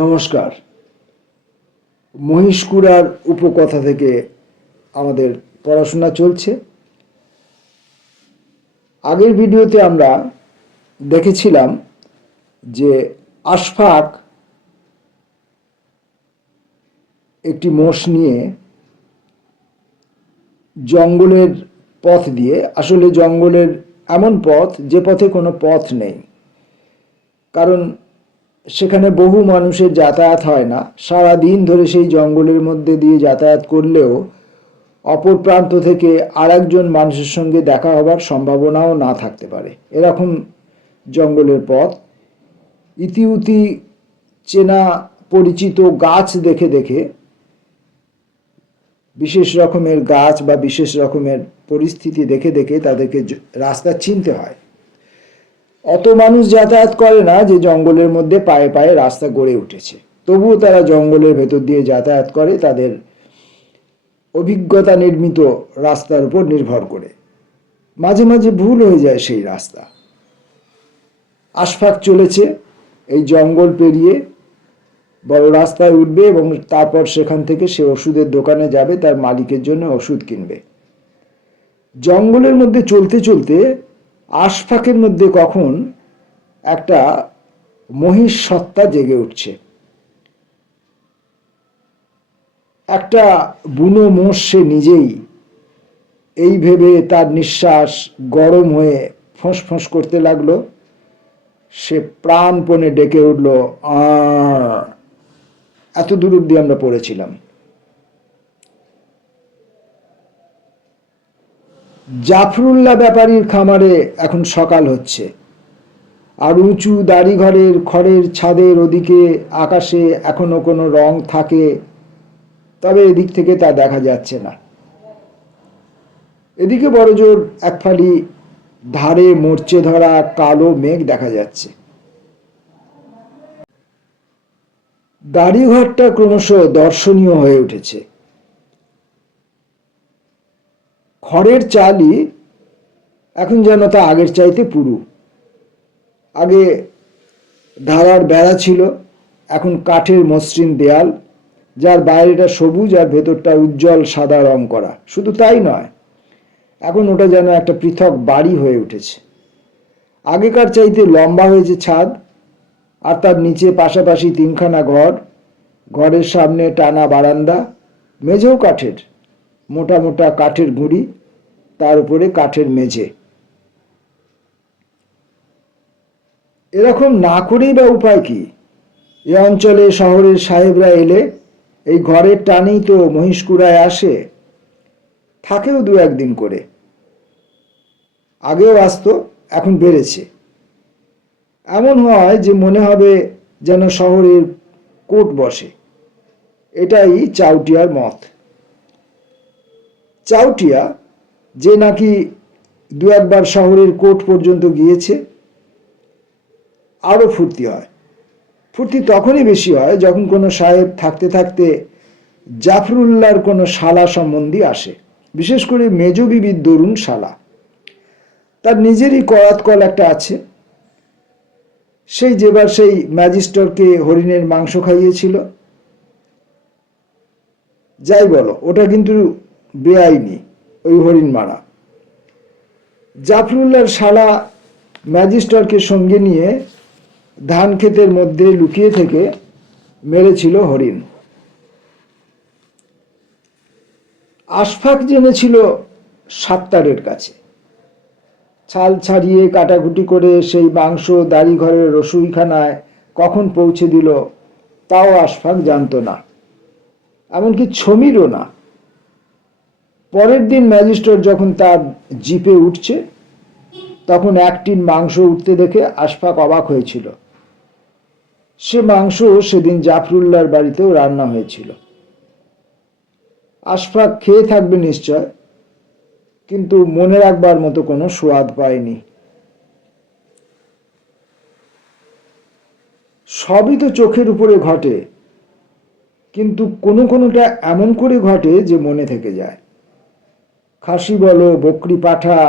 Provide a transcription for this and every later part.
নমস্কার। মহিষকুড়ার উপকথা থেকে আমাদের পড়াশোনা চলছে। আগের ভিডিওতে আমরা দেখেছিলাম যে আশফাক একটি মোষ নিয়ে জঙ্গলের পথ দিয়ে, আসলে জঙ্গলের এমন পথ যে পথে কোনো পথ নেই, কারণ সেখানে বহু মানুষের যাতায়াত হয় না। সারা দিন ধরে সেই জঙ্গলের মধ্যে দিয়ে যাতায়াত করলেও অপর প্রান্ত থেকে আরেকজন মানুষের সঙ্গে দেখা হবার সম্ভাবনাও না থাকতে পারে, এরকম জঙ্গলের পথ। ইতিউতি চেনা পরিচিত গাছ দেখে দেখে, বিশেষ রকমের গাছ বা বিশেষ রকমের পরিস্থিতি দেখে দেখে তাদেরকে রাস্তা চিনতে হয়। অত মানুষ যাতায়াত করে না যে জঙ্গলের মধ্যে পায়ে পায়ে রাস্তা গড়ে উঠেছে, তবুও তারা জঙ্গলের ভেতর দিয়ে যাতায়াত করে তাদের অভিজ্ঞতা নির্মিত রাস্তার উপর নির্ভর করে। মাঝে মাঝে ভুল হয়ে যায় সেই রাস্তা। আশফাক চলেছে এই জঙ্গল পেরিয়ে, বড় রাস্তায় উঠবে এবং তারপর সেখান থেকে সে ওষুধের দোকানে যাবে, তার মালিকের জন্য ওষুধ কিনবে। জঙ্গলের মধ্যে চলতে চলতে আশফাকের মধ্যে কখন একটা মহিষ সত্তা জেগে উঠছে। একটা বুনো মোষ সে নিজেই, এই ভেবে তার নিঃশ্বাস গরম হয়ে ফোঁস ফোঁস করতে লাগলো। সে প্রাণপণে ডেকে উঠল, এত দূর অব্দি আমরা পড়েছিলাম। জাফরুল্লাহ ব্যাপারীর খামারে এখন সকাল হচ্ছে, আর উঁচু দাড়িঘরের খড়ের ছাদের ওদিকে আকাশে এখনো কোনো রং থাকে, তবে এদিক থেকে তা দেখা যাচ্ছে না। এদিকে বড়জোর এক ফালি ধারে মরচে ধরা কালো মেঘ দেখা যাচ্ছে। দাড়িঘরটা ক্রমশ দর্শনীয় হয়ে উঠেছে। খড়ের চালই এখন যেন তা আগের চাইতে পুরু। আগে ধারার বেড়া ছিল, এখন কাঠের মসৃণ দেয়াল, যার বাইরেটা সবুজ আর ভেতরটা উজ্জ্বল সাদা রং করা। শুধু তাই নয়, এখন ওটা যেন একটা পৃথক বাড়ি হয়ে উঠেছে। আগেকার চাইতে লম্বা হয়েছে ছাদ, আর তার নিচে পাশাপাশি তিনখানা ঘর। ঘরের সামনে টানা বারান্দা, মেঝেও কাঠের, মোটা মোটা কাঠের গুঁড়ি, তার উপরে কাঠের মেঝে। এরকম না করেই বা উপায় কি? এ অঞ্চলে শহরের সাহেবরা এলে এই ঘরের টানেই তো মহিষকুড়ায় আসে, থাকেও দু একদিন করে। আগেও আসতো, এখন বেড়েছে। এমন হয় যে মনে হবে যেন শহরের কোর্ট বসে। এটাই চাউটিয়ার মত। চাউটিয়া, যে নাকি দু একবার শহরের কোর্ট পর্যন্ত গিয়েছে, আরও ফুর্তি হয়। ফুর্তি তখনই বেশি হয় যখন কোনো সাহেব থাকতে থাকতে জাফরুল্লাহর কোনো শালা সম্বন্ধী আসে, বিশেষ করে মেজ বিবির দরুন শালা। তার নিজেরই করাত কল একটা আছে। সেই যেবার সেই ম্যাজিস্টরকে হরিণের মাংস খাইয়েছিল। যাই বলো, ওটা কিন্তু বেআইনি, ওই হরিণ মারা। জাফরুল্লাহর শালা ম্যাজিস্টরকে সঙ্গে নিয়ে ধান ক্ষেতের মধ্যে লুকিয়ে থেকে মেরেছিল হরিণ। আশফাক জেনেছিল সাত্তারের কাছে। ছাল ছাড়িয়ে কাটাকুটি করে সেই মাংস দাড়িঘরের রসুইখানায় কখন পৌঁছে দিল তাও আশফাক জানত না, এমনকি ছমিরও না। পরের দিন ম্যাজিস্ট্রেট যখন তার জিপে উঠছে, তখন এক টিন মাংস উঠতে দেখে আশফাক অবাক হয়েছিল। সে মাংস সেদিন জাফরুল্লাহর বাড়িতেও রান্না হয়েছিল। আশফাক খেয়ে থাকবে নিশ্চয়, কিন্তু মনে রাখবার মতো কোনো স্বাদ পায়নি। সবই তো চোখের উপরে ঘটে, কিন্তু কোনো কোনোটা এমন করে ঘটে যে মনে থেকে যায়। খাসি বলো, বকরি, পাঠা,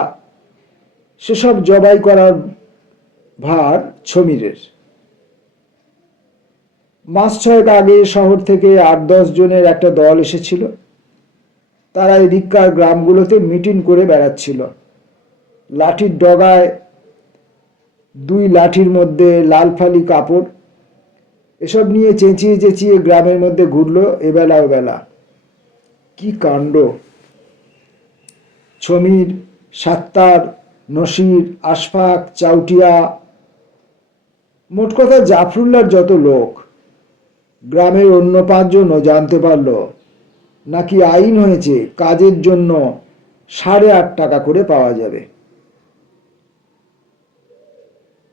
সেসব জবাই করার ভার ছমিরের। মাস ছয়েক আগে শহর থেকে 8-10 জনের একটা দল এসেছিল। তারা এদিককার গ্রামগুলোতে মিটিং করে বেড়াচ্ছিল। লাঠির ডগায় 2 লাঠির মধ্যে লাল ফালি কাপড়, এসব নিয়ে চেঁচিয়ে চেঁচিয়ে গ্রামের মধ্যে ঘুরলো এবেলা ওবেলা। কি কাণ্ড! ছমির, সাত্তার, নসির, আশফাক, চাউটিয়া, মোট কথা জাফরুল্লাহর যত লোক। গ্রামের অন্য 5 জনও জানতে পারল নাকি আইন হয়েছে কাজের জন্য 8.5 টাকা করে পাওয়া যাবে।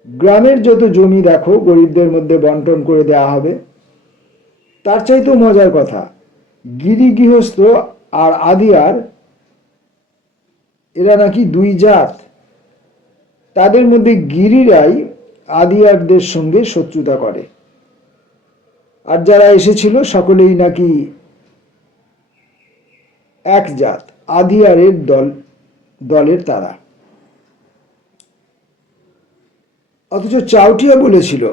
গ্রামের যত জমি দেখো গরিবদের মধ্যে বন্টন করে দেওয়া হবে। তার চাইতেও মজার কথা, গিরি গৃহস্থ আর আদিয়ার এরা নাকি 2 জাত। তাদের মধ্যে গিরিরাই আদিয়ারদের সঙ্গে শত্রুতা করে। আর যারা এসেছিল সকলেই নাকি এক জাত, আদিয়ারের দলের তারা। অথচ চাউটিয়া বলেছিল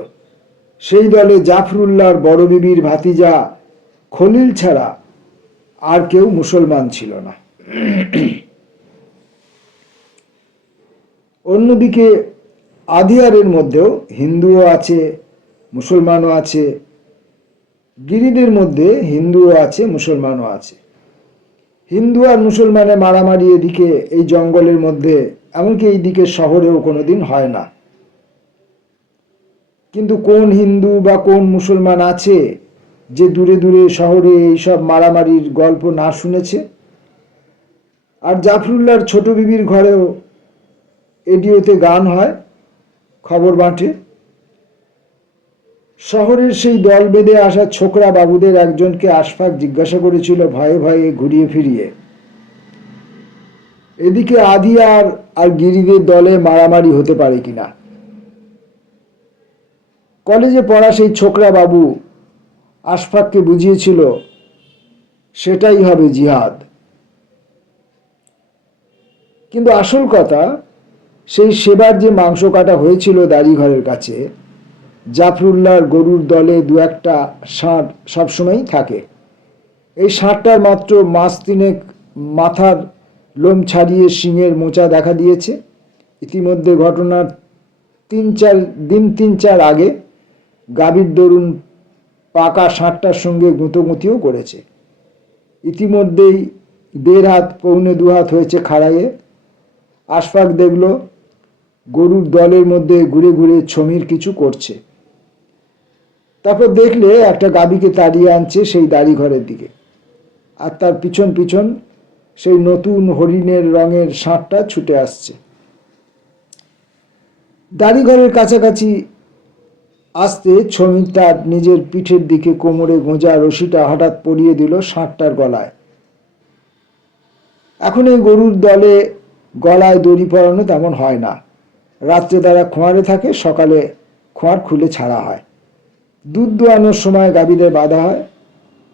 সেই দলে জাফরুল্লাহর বড় বিবির ভাতিজা খলিল ছাড়া আর কেউ মুসলমান ছিল না। অন্যদিকে আদিয়ারের মধ্যেও হিন্দুও আছে, মুসলমানও আছে। গিরিদের মধ্যে হিন্দুও আছে, মুসলমানও আছে। হিন্দু আর মুসলমানের মারামারি এদিকে এই জঙ্গলের মধ্যে, এমনকি এই দিকে শহরেও কোনোদিন হয় না। কিন্তু কোন হিন্দু বা কোন মুসলমান আছে যে দূরে দূরে শহরে এইসব মারামারির গল্প না শুনেছে? আর জাফরুল্লাহর ছোট বিবির ঘরেও এডিওতে গান হয়, খবর বাঁটে। শহরের সেই দল বেঁধে আসা ছোকরা বাবুদের একজনকে আশফাক জিজ্ঞাসা করেছিল ভয়ে ভয়ে ঘুরিয়ে ফিরিয়ে, এদিকে আদিয়ার আর গিরিদের দলে মারামারি হতে পারে কিনা। কলেজে পড়া সেই ছোকরা বাবু আশফাককে বুঝিয়েছিল সেটাই হবে জিহাদ। কিন্তু আসল কথা, সেই সেবার যে মাংস কাটা হয়েছিল দাড়িঘরের কাছে, জাফরুল্লাহর গরুর দলে 2-1টা ষাঁড় সবসময়ই থাকে। এই ষাঁড়টার মাত্র মাস 3 মাথার লোম ছাড়িয়ে শিঙের মোচা দেখা দিয়েছে। ইতিমধ্যে ঘটনার 3-4 আগে গাভীর দরুন পাকা ষাঁড়টার সঙ্গে গুঁতোগুঁতিও করেছে। ইতিমধ্যেই 1.5 হাত 1.25 হাত হয়েছে খাড়াইয়ে। আশফাক দেখল গরুর দলের মধ্যে ঘুরে ঘুরে ছমির কিছু করছে। তারপর দেখলে একটা গাভীকে তাড়িয়ে আনছে সেই দাড়িঘরের দিকে, আর তার পিছন পিছন সেই নতুন হরিণের রঙের ষাঁড়টা ছুটে আসছে। দাড়িঘরের কাছাকাছি আসতে ছমি তার নিজের পিঠের দিকে কোমরে গোঁজা রশিটা হঠাৎ পরিয়ে দিল ষাঁড়টার গলায়। এখন এই গরুর দলে গলায় দড়ি পরানো তেমন হয় না। রাত্রে তারা খোঁয়ারে থাকে, সকালে খোঁয়ার খুলে ছাড়া হয়। দুধ দোয়ানোর সময় গাভীদের বাঁধা হয়।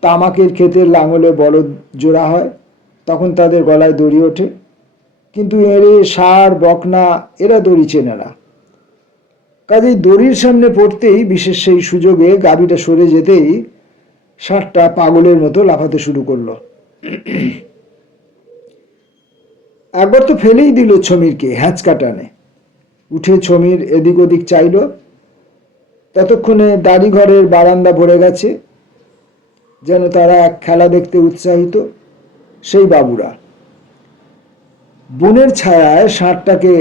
তামাকের ক্ষেতের লাঙলে বলদ জোড়া হয়, তখন তাদের গলায় দড়ি ওঠে। কিন্তু এঁড়ে, ষাঁড়, বকনা এরা দড়ি চেনে না। কাজেই দড়ির সামনে পড়তেই, বিশেষ সেই সুযোগে গাভীটা সরে যেতেই ষাঁড়টা পাগলের মতো লাফাতে শুরু করলো। একবার তো ফেলেই দিল ছমিরকে হ্যাঁচকা টানে। উঠে ছমির এদিক ওদিক চাইল। ততক্ষণে দাড়িঘরের বারান্দা ভরে গেছে, যেন তারা এক খেলা দেখতে উৎসাহিত সেই বাবুরা। বনের ছায়ায় ষাঁড়টাকে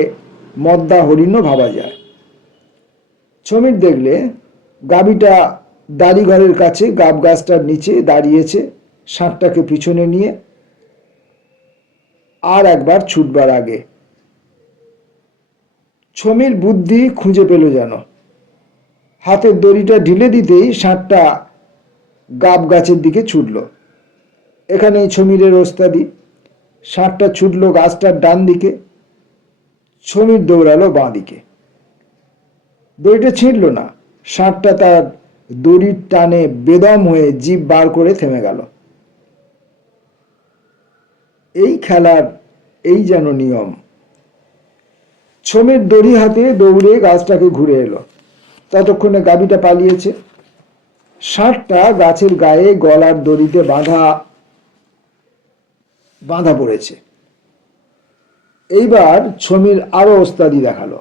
মদ্দা হরিণও ভাবা যায়। ছমির দেখলে গাভীটা দাড়িঘরের কাছে গাব গাছটার নিচে দাঁড়িয়েছে, ষাঁড়টাকে পিছনে নিয়ে, আর একবার ছুটবার আগে। ছমির বুদ্ধি খুঁজে পেল যেন। হাতের দড়িটা ঢিলে দিতেই ষাঁড়টা গাব গাছের দিকে ছুটল। এখানেই ছমিরের ওস্তাদি। ষাঁড়টা ছুটল গাছটার ডান দিকে, ছমির দৌড়ালো বাঁ দিকে। দড়িটা ছিঁড়ল না, ষাঁড়টা তার দড়ির টানে বেদম হয়ে জিভ বার করে থেমে গেল। এই খেলার এই যেন নিয়ম। ছমির দড়ি হাতে দৌড়ে গাছটাকে ঘুরে এলো। ততক্ষণে গাভীটা পালিয়েছে। ষাঁড়টা গাছের গায়ে গলার দড়িতে বাঁধা বাঁধা পড়েছে। এইবার ছমির আরো ওস্তাদি দেখালো।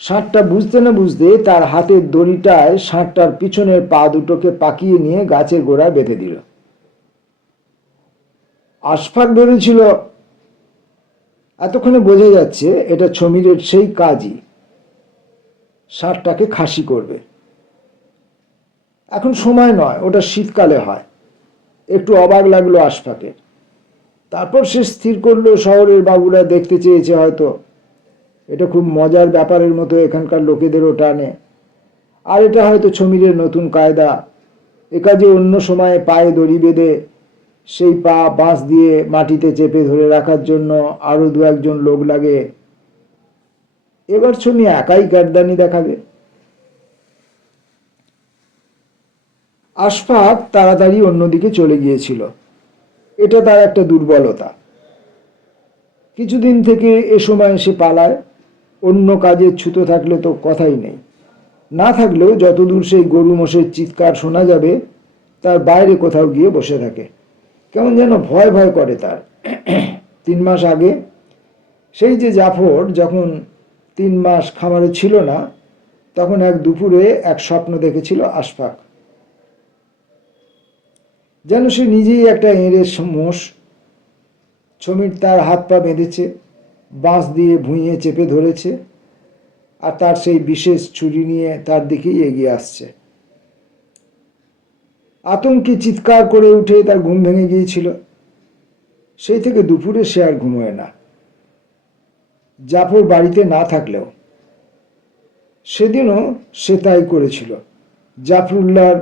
ষাঁড়টা বুঝতে না বুঝতে তার হাতের দড়িটায় ষাঁড়টার পিছনের পা দুটোকে পাকিয়ে নিয়ে গাছের গোড়ায় বেঁধে দিল। আশফাক ভেবেছিল, এতক্ষণে বোঝা যাচ্ছে এটা ছমিরের সেই কাজই, ষাঁড়টাকে খাসি করবে। এখন সময় নয়, ওটা শীতকালে হয়। একটু অবাক লাগলো আশফাকের। তারপর সে স্থির করলো শহরের বাবুরা দেখতে চেয়েছে হয়তো, এটা খুব মজার ব্যাপারের মতো এখানকার লোকেদেরও টানে। আর এটা হয়তো ছমিরের নতুন কায়দা। এ কাজে অন্য সময়ে পায়ে দড়ি বেঁধে সেই পা বাঁশ দিয়ে মাটিতে চেপে ধরে রাখার জন্য আরো দু একজন লোক লাগে। এবার ছমি একাই কারদানি দেখাবে। আশফাক তাড়াতাড়ি অন্যদিকে চলে গিয়েছিল। এটা তার একটা দুর্বলতা। কিছুদিন থেকে এ সময় সে পালায়। অন্য কাজে ছুতো থাকলে তো কথাই নেই, না থাকলেও যতদূর সেই গরু মোষের চিৎকার শোনা যাবে তার বাইরে কোথাও গিয়ে বসে থাকে। কেমন যেন ভয় ভয় করে তার। 3 মাস আগে, সেই যে জাফর যখন 3 মাস খামারে ছিল না, তখন এক দুপুরে এক স্বপ্ন দেখেছিল আশফাক। যেন সে নিজেই একটা এঁড়ের মোষ। ছমির তার হাত পা বেঁধেছে, বাঁশ দিয়ে ভুঁইয়ে চেপে ধরেছে, আর তার সেই বিশেষ ছুরি নিয়ে তার দিকেই এগিয়ে আসছে। আতঙ্কে চিৎকার করে উঠে তার ঘুম ভেঙে গিয়েছিল। সেই থেকে দুপুরে সে আর ঘুমোয় না, জাফর বাড়িতে না থাকলেও। সেদিনও সে তাই করেছিল। জাফরুল্লাহর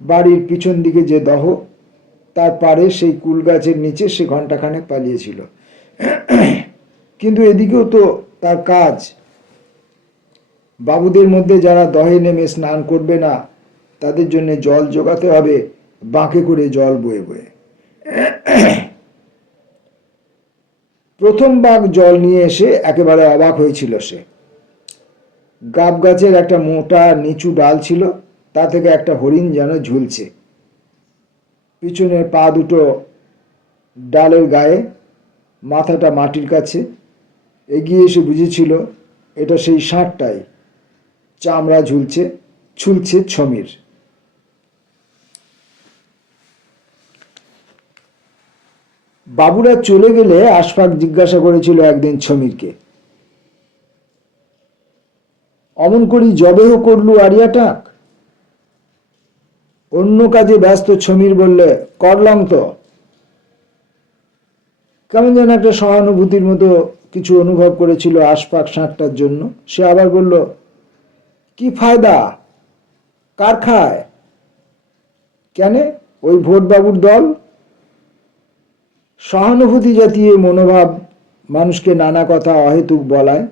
বাড়ির পিছন দিকে যে দহ, তার পারে সেই কুল গাছের নিচে সে ঘণ্টাখানেক পালিয়েছিল। কিন্তু এদিকেও তো তার কাজ। বাবুদের মধ্যে যারা দহে নেমে স্নান করবে না, তাদের জন্য জল জোগাতে হবে বাঁকে করে জল বয়ে বয়ে। প্রথম বাঁক জল নিয়ে এসে একেবারে অবাক হয়েছিল সে। গাব গাছের একটা মোটা নিচু ডাল ছিল, তা থেকে একটা হরিণ যেন ঝুলছে। পিছনের পা দুটো ডালের গায়ে, মাথাটা মাটির কাছে। এগিয়ে এসে বুঝেছিল এটা সেই ষাঁড়টাই, চামড়া ঝুলছে, ছুলছে ছমির। বাবুরা চলে গেলে আশফাক জিজ্ঞাসা করেছিল একদিন ছমিরকে, অমন করি জবেহ করলু আরিয়াটাক? অন্য কাজে ব্যস্ত ছমির বললে, করলাম তো। কেমন যেন একটা সহানুভূতির মতো কিছু অনুভব করেছিল আশফাক ষাঁড়টার জন্য। সে আবার বলল, কি ফায়দা, কার খায়? কেন, ওই ভোটবাবুর দল। সহানুভূতি জাতীয় মনোভাব মানুষকে নানা কথা অহেতুক বলায়।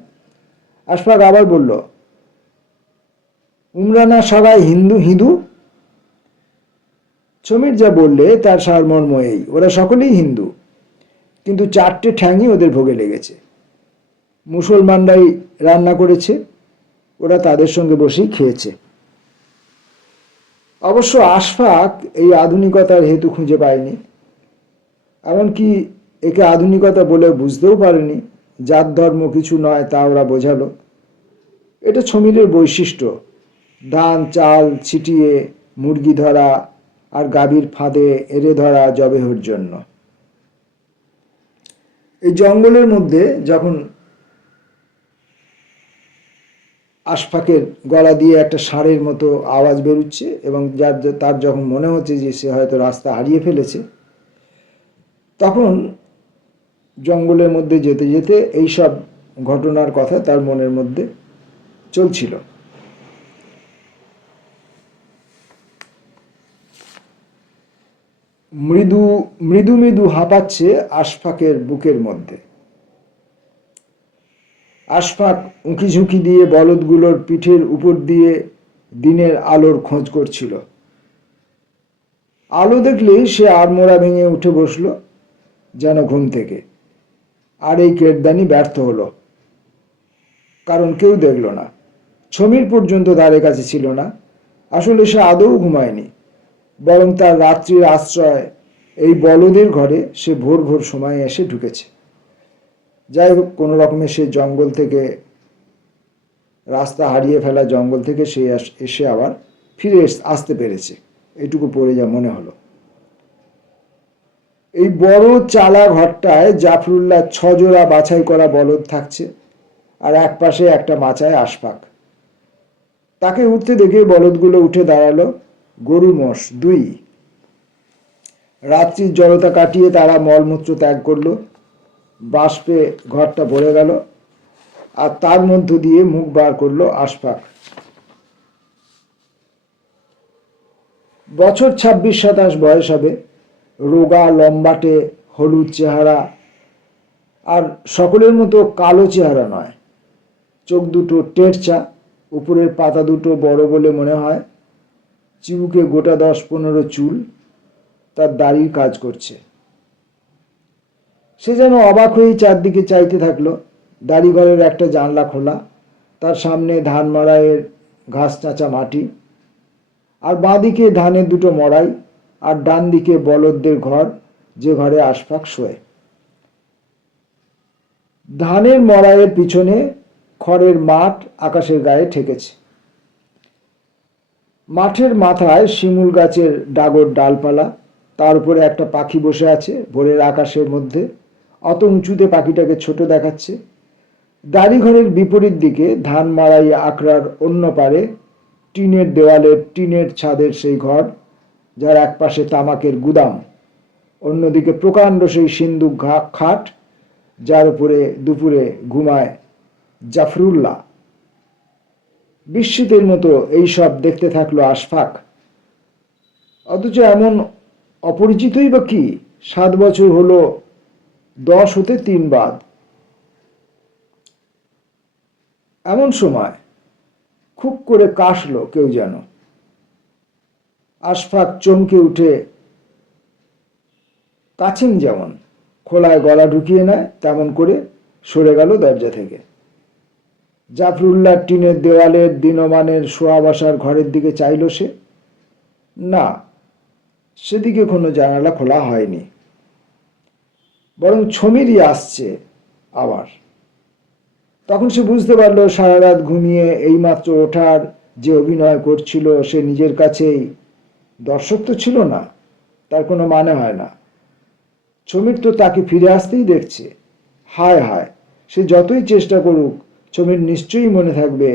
আশফাক আবার বলল, উমরানা সবাই হিন্দু হিঁদু? ছমির যা বললে তার সারমর্ম এই, ওরা সকলেই হিন্দু, কিন্তু 4টে ঠ্যাংই ওদের ভোগে লেগেছে। মুসলমানরাই রান্না করেছে, ওরা তাদের সঙ্গে বসেই খেয়েছে। অবশ্য আশফাক এই আধুনিকতার হেতু খুঁজে পায়নি, এমনকি একে আধুনিকতা বলে বুঝতেও পারেনি। জাত ধর্ম কিছু নয় তা ওরা বোঝালো। এটা ছমিরের বৈশিষ্ট্য, ধান চাল ছিটিয়ে মুরগি ধরা আর গাভীর ফাঁদে এড়ে ধরা জবেহর জন্য। এই জঙ্গলের মধ্যে যখন আশফাকের গলা দিয়ে একটা ষাঁড়ের মতো আওয়াজ বেরোচ্ছে এবং তার যখন মনে হচ্ছে যে সে হয়তো রাস্তা হারিয়ে ফেলেছে, তখন জঙ্গলের মধ্যে যেতে যেতে এইসব ঘটনার কথা তার মনের মধ্যে চলছিল। মৃদু মৃদু মৃদু হাঁপাচ্ছে আশফাকের বুকের মধ্যে। আশফাক উঁকি ঝুঁকি দিয়ে বলদগুলোর পিঠের উপর দিয়ে দিনের আলোর খোঁজ করছিল। আলো দেখলেই সে আড়মোড়া ভেঙে উঠে বসল যেন ঘুম থেকে। আর এই কেরদানি ব্যর্থ হলো, কারণ কেউ দেখল না। ছমির পর্যন্ত ধারে কাছে ছিল না। আসলে সে আদৌ ঘুমায়নি, বরং তার রাত্রির আশ্রয় এই বলদের ঘরে সে ভোর ভোর সময়ে এসে ঢুকেছে। যাই হোক, কোনো রকমে সে জঙ্গল থেকে, রাস্তা হারিয়ে ফেলা জঙ্গল থেকে সে এসে আবার ফিরে আসতে পেরেছে, এটুকু পড়ে যা মনে হলো। এই বড় চালা ঘরটায় জাফরুল্লাহ 6 জোড়া বাছাই করা বলদ থাকছে, আর এক পাশে একটা মাচায় আশফাক। তাকে উঠতে দেখে বলদগুলো উঠে দাঁড়ালো। গরু মোষ 2। রাত্রির জড়তা কাটিয়ে তারা মলমূত্র ত্যাগ করলো। বাষ্পে ঘরটা ভরে গেল, আর তার মধ্য দিয়ে মুখ বার করলো আশফাক। বছর 26-27 বয়স হবে, রোগা, লম্বাটে, হলুদ চেহারা, আর সকলের মতো কালো চেহারা নয়। চোখ দুটো টেরচা, উপরের পাতা দুটো বড় বলে মনে হয়। চিবুকে গোটা 10-15 চুল, তার দাড়ির কাজ করছে। সে যেন অবাক হয়েই চারদিকে চাইতে থাকলো। দাড়িঘরের একটা জানলা খোলা, তার সামনে ধান মাড়াইয়ের ঘাস চাঁচা মাটি, আর বাঁদিকে ধানের 2টো মড়াই, আর ডান দিকে বলদদের ঘর, যে ঘরে আশফাক শোয়। ধানের মড়াইয়ের পিছনে খড়ের মাঠ আকাশের গায়ে ঠেকেছে। মাঠের মাথায় শিমুল গাছের ডাগর ডালপালা, তার উপরে একটা পাখি বসে আছে ভোরের আকাশের মধ্যে। অত উঁচুতে পাখিটাকে ছোট দেখাচ্ছে। দাড়িঘরের বিপরীত দিকে ধান মাড়াই আকড়ার অন্য পারে টিনের দেওয়ালের, টিনের ছাদের সেই ঘর, যার এক পাশে তামাকের গুদাম, অন্যদিকে প্রকাণ্ড সেই সিন্দুক খাট, যার উপরে দুপুরে ঘুমায় জাফরুল্লাহ। বিস্মিতের মতো এই সব দেখতে থাকলো আশফাক। অথচ এমন অপরিচিতই বা কি? 7 বছর হলো 10 হতে 3 বাদ। এমন সময় খুব করে কাশলো কেউ যেন। আশফাক চমকে উঠে, কাছিম যেমন খোলায় গলা ঢুকিয়ে নেয় তেমন করে সরে গেল দরজা থেকে। জাফরুল্লাহ টিনের দেওয়ালের দিনমানের শোয়া বসার ঘরের দিকে চাইল সে। না, সেদিকে কোনো জানালা খোলা হয়নি, বরং ছমিরই আসছে আবার। তখন সে বুঝতে পারল সারা রাত ঘুমিয়ে এইমাত্র ওঠার যে অভিনয় করছিল সে নিজের কাছেই। দর্শক তো ছিল না, তার কোনো মানে হয় না। ছমির তো তাকে ফিরে আসতেই দেখছে। হায় হায়, সে যতই চেষ্টা করুক, ছমির নিশ্চয়ই মনে থাকবে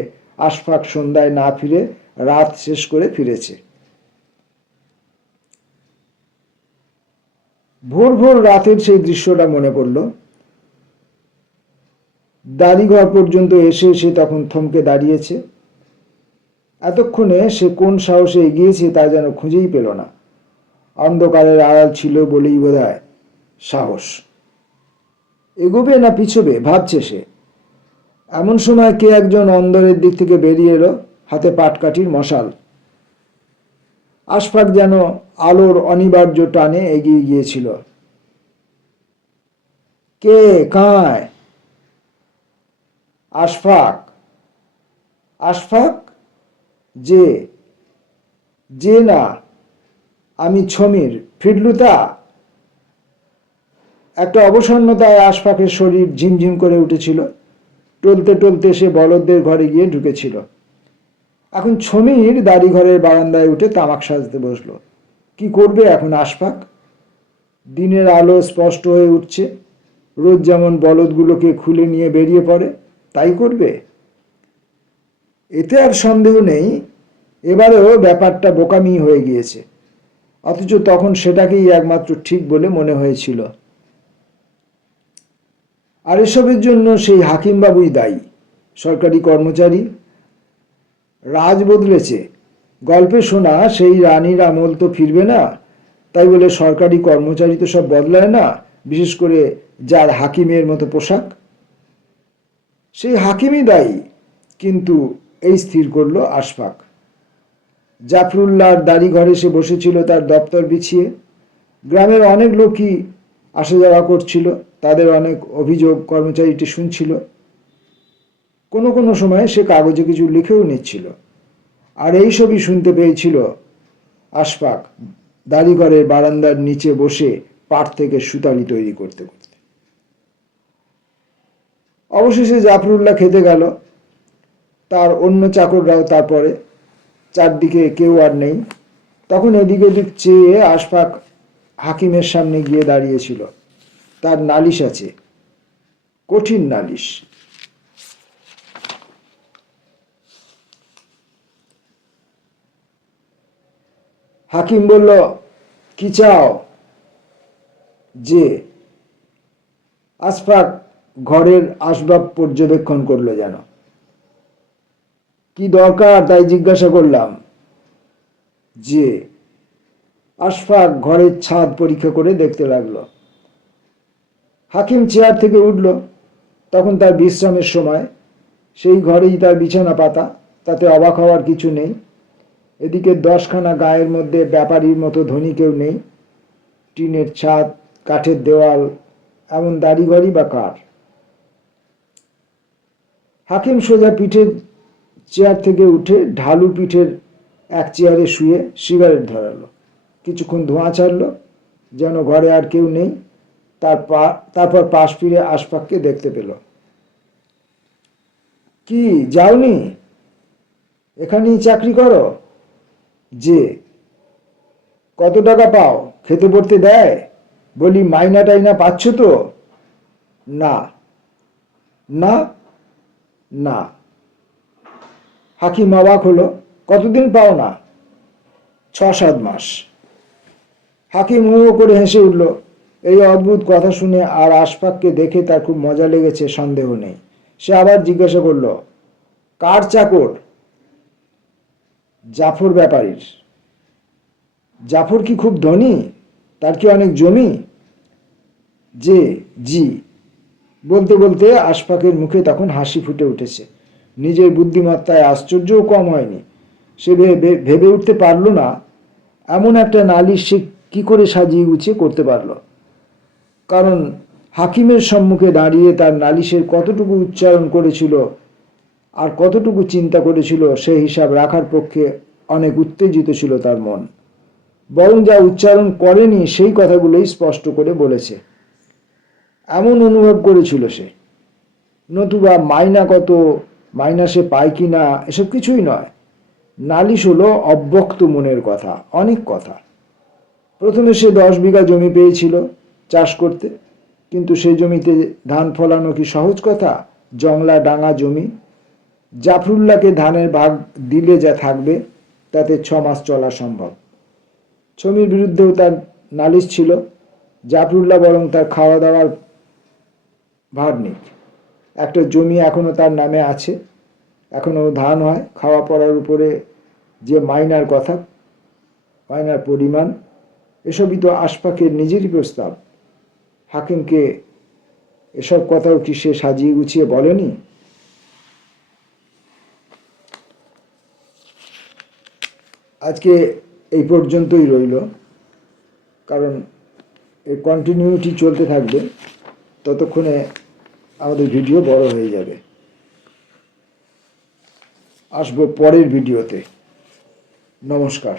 আশফাক সন্ধ্যায় না ফিরে রাত শেষ করে ফিরেছে। ভোর ভোর রাতের সেই দৃশ্যটা মনে পড়ল। দাড়িঘর পর্যন্ত এসে সে তখন থমকে দাঁড়িয়েছে। এতক্ষণে সে কোন সাহসে এগিয়েছে তা যেন খুঁজেই পেল না। অন্ধকারের আড়াল ছিল বলেই বোধহয় সাহস। এগোবে না পিছবে ভাবছে সে। এমন সময় কে একজন অন্দরের দিক থেকে বেরিয়ে এলো, হাতে পাটকাঠির মশাল। আশফাক যেন আলোর অনিবার্য টানে এগিয়ে গিয়েছিল। কে? কায়? আশফাক। আশফাক? যে? যে না, আমি ছমির। ফিরলুতা? একটা অবসন্নতায় আশফাকের শরীর ঝিমঝিম করে উঠেছিল। টলতে টলতে সে বলদদের ঘরে গিয়ে ঢুকেছিল। এখন ছমির দাড়িঘরের বারান্দায় উঠে তামাক সাজতে বসলো। কি করবে এখন আশফাক? দিনের আলো স্পষ্ট হয়ে উঠছে। রোজ যেমন বলদগুলোকে খুলে নিয়ে বেরিয়ে পড়ে, তাই করবে। এতে আর সন্দেহ নেই, এবারেও ব্যাপারটা বোকামি হয়ে গিয়েছে। অথচ তখন সেটাকেই একমাত্র ঠিক বলে মনে হয়েছিল। আর এসবের জন্য সেই হাকিমবাবুই দায়ী। সরকারি কর্মচারী। রাজ বদলেছে। গল্পে শোনা সেই রানীর আমল তো ফিরবে না, তাই বলে সরকারি কর্মচারী তো সব বদলায় না, বিশেষ করে যার হাকিমের মতো পোশাক। সেই হাকিমই দায়ী। কিন্তু এই স্থির করলো আশফাক। জাফরুল্লাহর দাড়িঘরে সে বসেছিল তার দপ্তর বিছিয়ে। গ্রামের অনেক লোকই আসা যাওয়া করছিল, তাদের অনেক অভিযোগ কর্মচারীটি শুনছিল। কোনো কোনো সময় সে কাগজে কিছু লিখেও নিচ্ছিল। আর এইসবই শুনতে পেয়েছিল আশফাক দাড়িঘরের বারান্দার নিচে বসে পাট থেকে সুতালি তৈরি করতে করতে। অবশেষে জাফরুল্লাহ খেতে গেল, তার অন্য চাকররাও তারপরে। চারদিকে কেউ আর নেই। তখন এদিক ওদিক চেয়ে আশফাক হাকিমের সামনে গিয়ে দাঁড়িয়েছিল। তার নালিশ আছে, কঠিন নালিশ। হাকিম বলল, কি চাও? যে আশফাক ঘরের আসবাব পর্যবেক্ষণ করলো যেন। কি দরকার তাই জিজ্ঞাসা করলাম। যে আশফাক ঘরের ছাদ পরীক্ষা করে দেখতে লাগলো। হাকিম চেয়ার থেকে উঠল। তখন তার বিশ্রামের সময়। সেই ঘরেই তার বিছানা পাতা, তাতে অবাক হওয়ার কিছু নেই। এদিকে 10খানা গায়ের মধ্যে ব্যাপারীর মতো ধনী কেউ নেই। টিনের ছাদ, কাঠের দেওয়াল, এমন দাড়িঘরই বা কার? হাকিম সোজা পিঠের চেয়ার থেকে উঠে ঢালু পিঠের এক চেয়ারে শুয়ে সিগারেট ধরালো। কিছুক্ষণ ধোঁয়া ছাড়লো, যেন ঘরে আর কেউ নেই। তারপর পাশ ফিরে আশফাককে দেখতে পেল। কি যাওনি? এখানেই চাকরি করো? যে কত টাকা পাও? খেতে পড়তে দেয়? বলি মাইনা টাইনা পাচ্ছ তো? না। না? না। হাকিম অবাক হলো। কতদিন পাও না? 6-7 মাস। হাকিম হু করে হেসে উঠল। এই অদ্ভুত কথা শুনে আর আশফাককে দেখে তার খুব মজা লেগেছে, সন্দেহ নেই। সে আবার জিজ্ঞাসা করল, কার চাকর? জাফর ব্যাপারীর। জাফর কি খুব ধনী? তার কি অনেক জমি? যে জি। বলতে বলতে আশফাকের মুখে তখন হাসি ফুটে উঠেছে। নিজের বুদ্ধিমত্তায় আশ্চর্যও কম হয়নি। সে ভেবে উঠতে পারল না এমন একটা নালিশ সে কি করে সাজিয়ে গুছিয়ে করতে পারল। কারণ হাকিমের সম্মুখে দাঁড়িয়ে তার নালিশের কতটুকু উচ্চারণ করেছিল আর কতটুকু চিন্তা করেছিল সেই হিসাব রাখার পক্ষে অনেক উত্তেজিত ছিল তার মন। বরং যা উচ্চারণ করেনি সেই কথাগুলোই স্পষ্ট করে বলেছে, এমন অনুভব করেছিল সে। নতুবা মাইনা কত, মাইনা সে পায় কি না, এসব কিছুই নয়। নালিশ হলো অব্যক্ত মনের কথা, অনেক কথা। প্রথমে সে 10 বিঘা জমি পেয়েছিল চাষ করতে, কিন্তু সেই জমিতে ধান ফলানো কি সহজ কথা? জংলা ডাঙা জমি। জাফরুল্লাহকে ধানের ভাগ দিলে যা থাকবে তাতে 6 মাস চলা সম্ভব। জমির বিরুদ্ধেও তার নালিশ ছিল। জাফরুল্লাহ বরং তার খাওয়া দাওয়ার ভার নিক। একটা জমি এখনো তার নামে আছে, এখনো ধান হয়। খাওয়া পড়ার উপরে যে মাইনার কথা, মাইনার পরিমাণ, এসবই তো আশফাকের নিজেরই প্রস্তাব। হাকিমকে এসব কথাও কি সে সাজিয়ে গুছিয়ে বলেনি? আজকে এই পর্যন্তই রইল, কারণ এর কন্টিনিউটি চলতে থাকবে। ততক্ষণে আমাদের ভিডিও বড় হয়ে যাবে। আসবো পরের ভিডিওতে। নমস্কার।